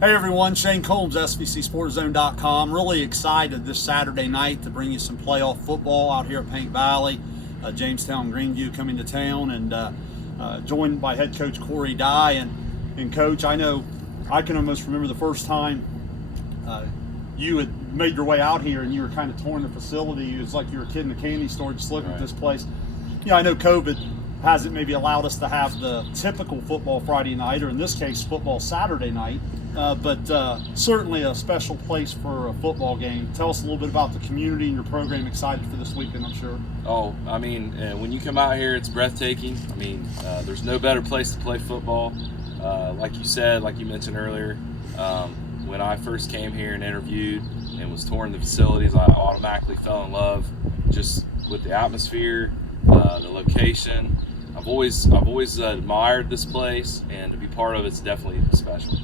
Hey everyone, Shane Combs, SVCSportZone.com. Really excited this Saturday night to bring you some playoff football out here at Paint Valley. Jamestown Greenview coming to town, and joined by head coach Corey Dye. And coach, I know I can almost remember the first time you had made your way out here and you were kind of touring the facility. It was like you were a kid in a candy store just looking at this place. You know, I know COVID hasn't maybe allowed us to have the typical football Friday night, or in this case, football Saturday night. But certainly a special place for a football game. Tell us a little bit about the community and your program. Excited for this weekend, I'm sure. Oh, I mean, when you come out here, it's breathtaking. I mean, there's no better place to play football. Like you said, like you mentioned earlier, when I first came here and interviewed and was touring the facilities, I automatically fell in love just with the atmosphere, the location. I've always admired this place, and to be part of it's definitely special.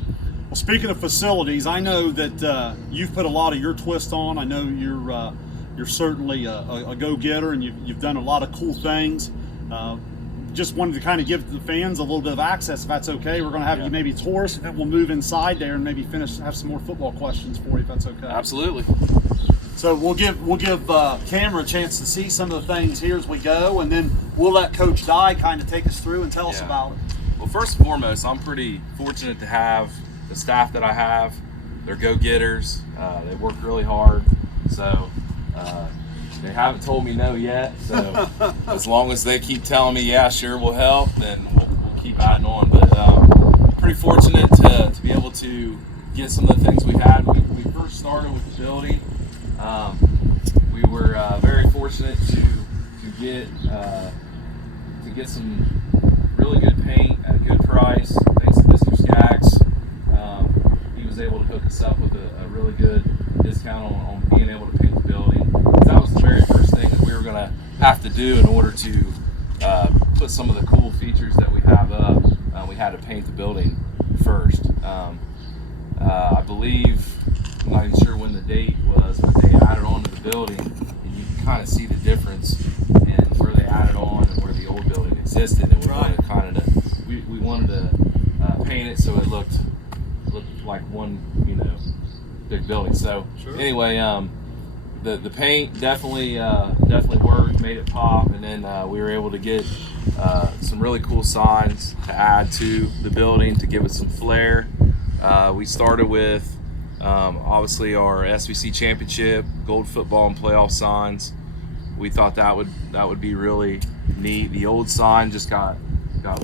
Well, speaking of facilities, I know that you've put a lot of your twist on. I know you're certainly a go-getter, and you've done a lot of cool things. Just wanted to kind of give the fans a little bit of access, if that's okay. We're going to have you maybe tour us, and we'll move inside there and maybe have some more football questions for you, if that's okay. Absolutely. So we'll give camera a chance to see some of the things here as we go, and then we'll let Coach Dye kind of take us through and tell us about it. Well, first and foremost, I'm pretty fortunate to have the staff that I have. They're go-getters. They work really hard. So they haven't told me no yet. So as long as they keep telling me, yeah, sure, we'll help, then we'll keep adding on. But pretty fortunate to be able to get some of the things we had. We first started with the building. We were very fortunate to get some really good paint at a good price. Thanks to Mr. Skaggs. He was able to hook us up with a really good discount on being able to paint the building. That was the very first thing that we were going to have to do in order to put some of the cool features that we have up. We had to paint the building first. I believe, I'm not even sure when the date was, but they added on to the building, and you can kind of see the difference in where they added on and where the old building existed. And we wanted to paint it so it looked like one, big building. So anyway, the paint definitely worked, made it pop, and then we were able to get some really cool signs to add to the building to give it some flair. We started with obviously our SVC championship, gold football and playoff signs. We thought that would be really neat. The old sign just got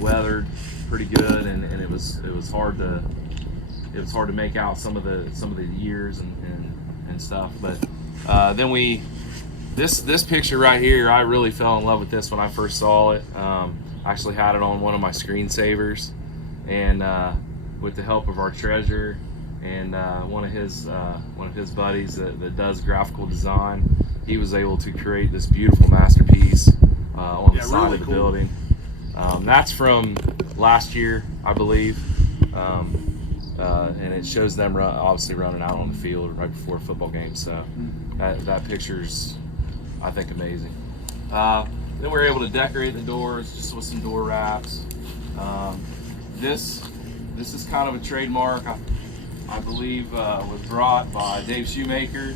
weathered pretty good, and it was hard to make out some of the years and stuff. But then this picture right here, I really fell in love with this when I first saw it. I actually had it on one of my screensavers, and with the help of our treasurer and one of his buddies that does graphical design, he was able to create this beautiful masterpiece on the side of the building. That's from last year, I believe, and it shows them obviously running out on the field right before a football game. So that picture's, I think, amazing. Then we were able to decorate the doors just with some door wraps. This is kind of a trademark. I believe was brought by Dave Shoemaker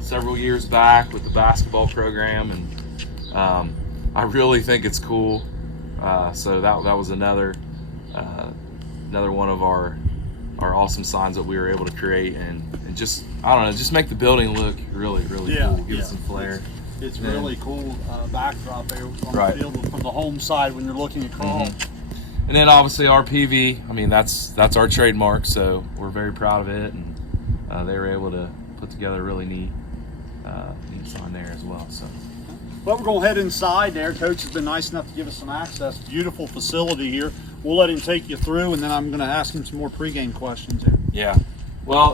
several years back with the basketball program, and I really think it's cool. So that was another one of our awesome signs that we were able to create, and just, I don't know, just make the building look really cool, give it some flair. It's really cool backdrop there on the field from the home side when you're looking across. And then obviously our PV, I mean, that's our trademark, so we're very proud of it, and they were able to put together a really neat sign there as well. So, well, we're going to head inside there. Coach has been nice enough to give us some access. Beautiful facility here. We'll let him take you through, and then I'm going to ask him some more pregame questions here. Yeah. Well,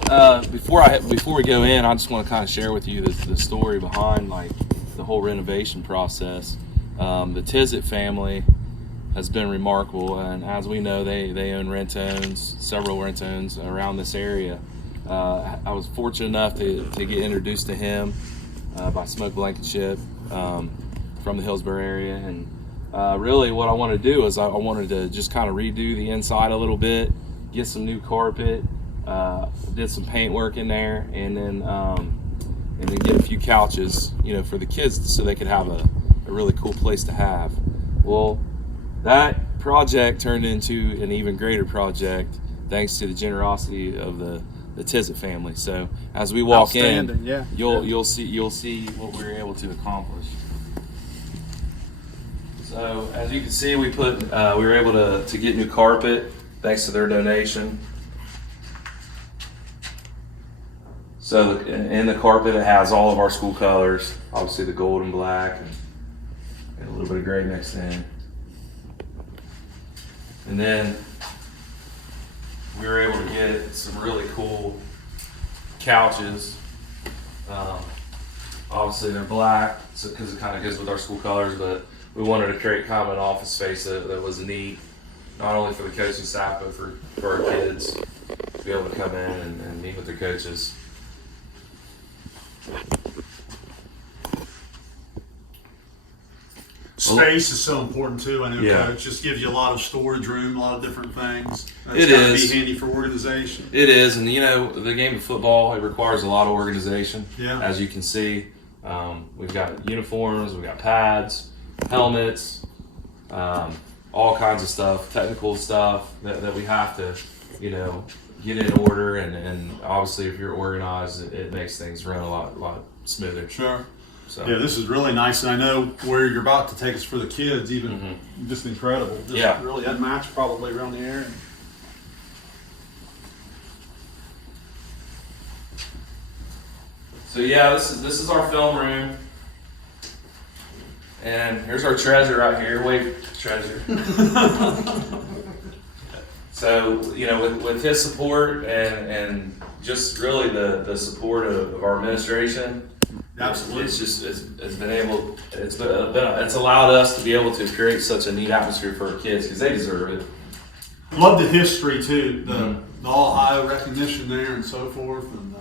before we go in, I just want to kind of share with you the story behind the whole renovation process. The Tizzett family has been remarkable, and as we know, they own several rent-owns around this area. I was fortunate enough to get introduced to him by Smoke Blankenship from the Hillsborough area, and really what I wanted to do is I wanted to just kind of redo the inside a little bit, get some new carpet, did some paint work in there, and then get a few couches, for the kids so they could have a really cool place to have. Well, that project turned into an even greater project thanks to the generosity of the Tizzit family. So as we walk in, yeah. you'll see what we were able to accomplish. So as you can see, we were able to get new carpet thanks to their donation. So in the carpet, it has all of our school colors, obviously the gold and black, and a little bit of gray mixed in. And then we were able to get some really cool couches. Obviously they're black because it kind of goes with our school colors, but we wanted to create kind of an office space that was neat, not only for the coaching staff, but for our kids to be able to come in and meet with their coaches. Space is so important too. I know, Yeah. Coach. Just gives you a lot of storage room, a lot of different things. It gotta is. be handy for organization. It is, and the game of football, it requires a lot of organization. Yeah. As you can see, we've got uniforms, we've got pads, helmets, all kinds of stuff, technical stuff that we have to, get in order. And obviously, if you're organized, it makes things run a lot smoother. Sure. So. Yeah, this is really nice, and I know where you're about to take us for the kids. Even just incredible. Just Yeah. really unmatched, probably around the area. So yeah, this is our film room, and here's our treasure right here. Wait, treasure. So with his support and just really the support of our administration, Absolutely. it's allowed us to be able to create such a neat atmosphere for our kids because they deserve it. Love the history too, the Ohio recognition there and so forth, and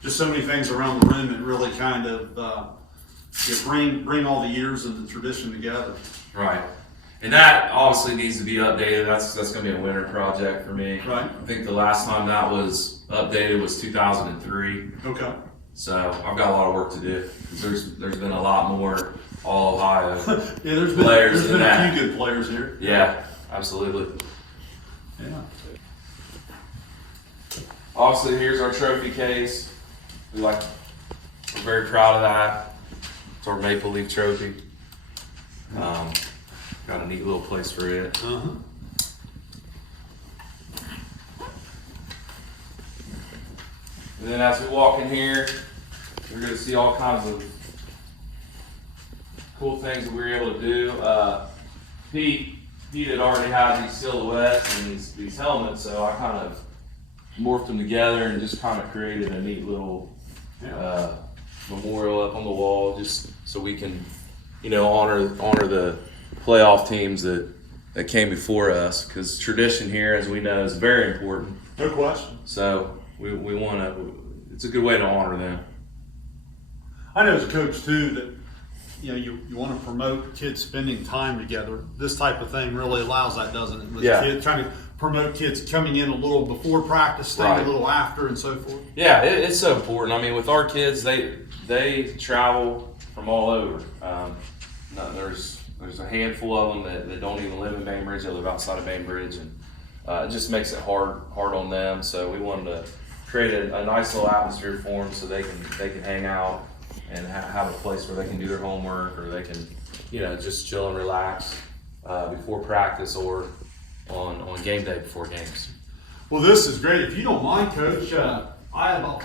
just so many things around the room that really kind of bring all the years and the tradition together. Right. And that obviously needs to be updated. That's going to be a winter project for me. Right. I think the last time that was updated was 2003. Okay. So I've got a lot of work to do. There's been a lot more All Ohio Yeah, there's players been than a that. few good players here. Yeah, absolutely. Yeah. Obviously, here's our trophy case. We're very proud of that. It's our Maple Leaf trophy. Got a neat little place for it. Uh-huh. And then as we walk in here, we're going to see all kinds of cool things that we were able to do. Pete had already had these silhouettes and these helmets, so I kind of morphed them together and just kind of created a neat little memorial up on the wall, just so we can, honor the playoff teams that came before us. Because tradition here, as we know, is very important. No question. So we want to. It's a good way to honor them. I know as a coach too that you want to promote kids spending time together. This type of thing really allows that, doesn't it? With kids, trying to promote kids coming in a little before practice, staying a little after, and so forth. Yeah, it's so important. I mean, with our kids, they travel from all over. There's a handful of them that don't even live in Bainbridge. They live outside of Bainbridge, and it just makes it hard on them. So we wanted to create a nice little atmosphere for them so they can hang out and have a place where they can do their homework, or they can just chill and relax before practice or on game day before games. Well, this is great. If you don't mind, Coach, I have about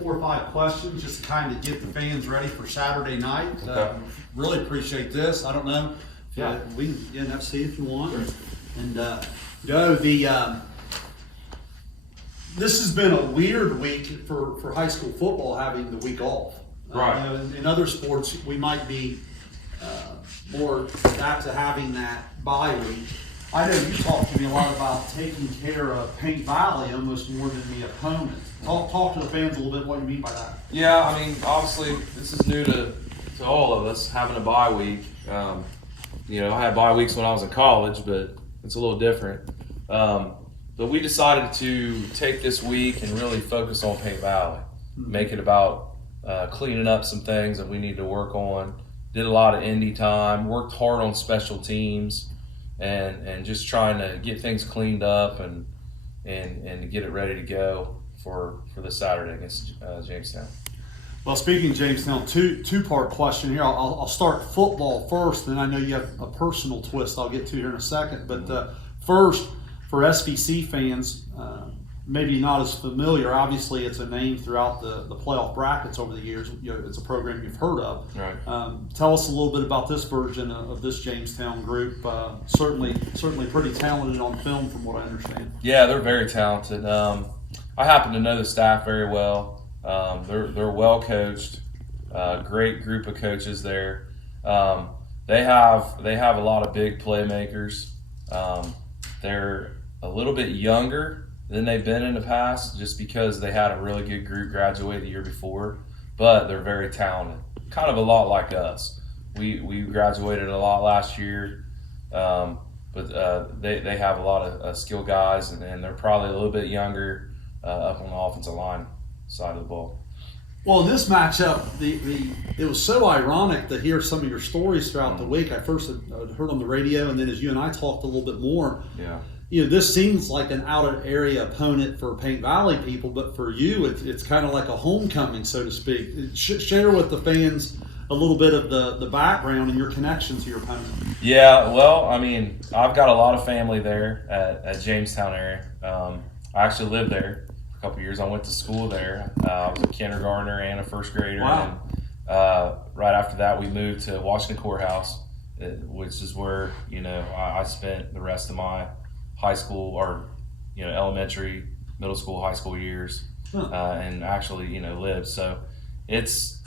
4 or 5 questions just to kind of get the fans ready for Saturday night. Okay. Really appreciate this. I don't know. We can have a seat if you want. And this has been a weird week for high school football, having the week off. Right. In other sports, we might be more back to having that bye week. I know you talked to me a lot about taking care of Paint Valley almost more than the opponent. Talk to the fans a little bit what you mean by that. Yeah, I mean, obviously this is new to all of us, having a bye week. I had bye weeks when I was in college, but it's a little different. but we decided to take this week and really focus on Paint Valley, make it about cleaning up some things that we need to work on. Did a lot of indie time, worked hard on special teams, and just trying to get things cleaned up and to get it ready to go for this Saturday against Jamestown. Well, speaking of Jamestown, two-part question here. I'll start football first, and I know you have a personal twist I'll get to here in a second. But first, for SVC fans, maybe not as familiar, obviously it's a name throughout the playoff brackets over the years. It's a program you've heard of. Right. Tell us a little bit about this version of this Jamestown group. Certainly pretty talented on film from what I understand. Yeah, they're very talented. I happen to know the staff very well. They're well coached, great group of coaches there. They have a lot of big playmakers. They're a little bit younger than they've been in the past, just because they had a really good group graduate the year before. But they're very talented, kind of a lot like us. We graduated a lot last year, but they have a lot of skilled guys, and they're probably a little bit younger up on the offensive line side of the ball. Well, in this matchup, it was so ironic to hear some of your stories throughout the week. I first had heard on the radio, and then as you and I talked a little bit more, this seems like an out-of-area opponent for Paint Valley people, but for you, it's kind of like a homecoming, so to speak. Share with the fans a little bit of the background and your connection to your opponent. Yeah, well, I mean, I've got a lot of family there at Jamestown area. I actually lived there a couple of years. I went to school there. I was a kindergartner and a first grader. Wow. And right after that, we moved to Washington Courthouse, which is where I spent the rest of my high school or elementary, middle school, high school years, and actually lived. So it's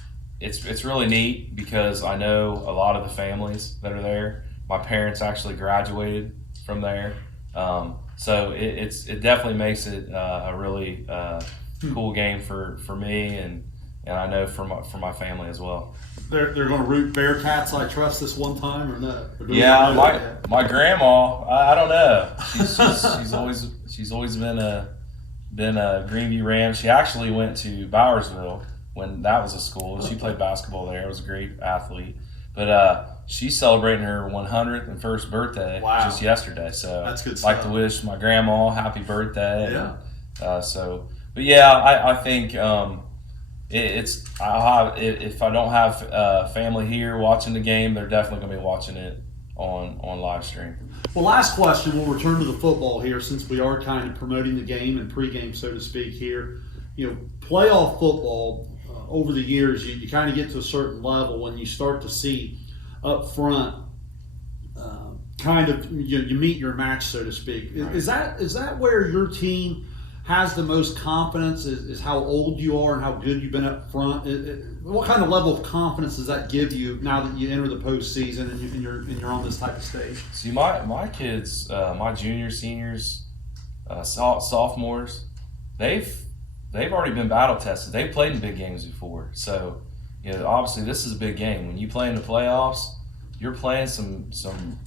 really neat because I know a lot of the families that are there. My parents actually graduated from there. So it definitely makes it a really cool game for me and I know for my family as well. They're going to root Bearcats, I trust, this one time or not? Yeah, my grandma, I don't know. She's always been a Greenview Ram. She actually went to Bowersville when that was a school. She played basketball there. Was a great athlete, but she's celebrating her 100th and first birthday just yesterday. So that's good stuff. Like to wish my grandma happy birthday. Yeah. But yeah, I think if I don't have family here watching the game, they're definitely going to be watching it on live stream. Well, last question. We'll return to the football here since we are kind of promoting the game and pregame, so to speak. Here, playoff football. Over the years, you kind of get to a certain level when you start to see up front, you meet your match, so to speak. Right. Is that where your team has the most confidence? Is how old you are and how good you've been up front? What kind of level of confidence does that give you now that you enter the postseason and you're on this type of stage? See, my kids, my juniors, seniors, sophomores, they've already been battle tested. They've played in big games before. So, obviously this is a big game. When you play in the playoffs, you're playing some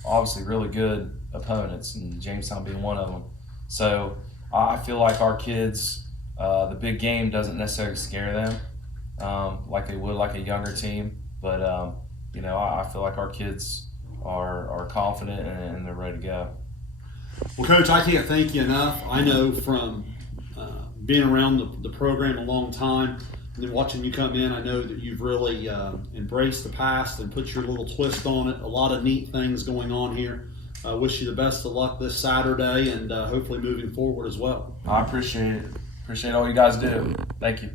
obviously really good opponents, and Jamestown being one of them. So I feel like our kids, the big game doesn't necessarily scare them like they would like a younger team. But, I feel like our kids are confident and they're ready to go. Well, Coach, I can't thank you enough. I know from being around the program a long time and then watching you come in, I know that you've really embraced the past and put your little twist on it. A lot of neat things going on here. I wish you the best of luck this Saturday and hopefully moving forward as well. I appreciate it. Appreciate all you guys do. Thank you.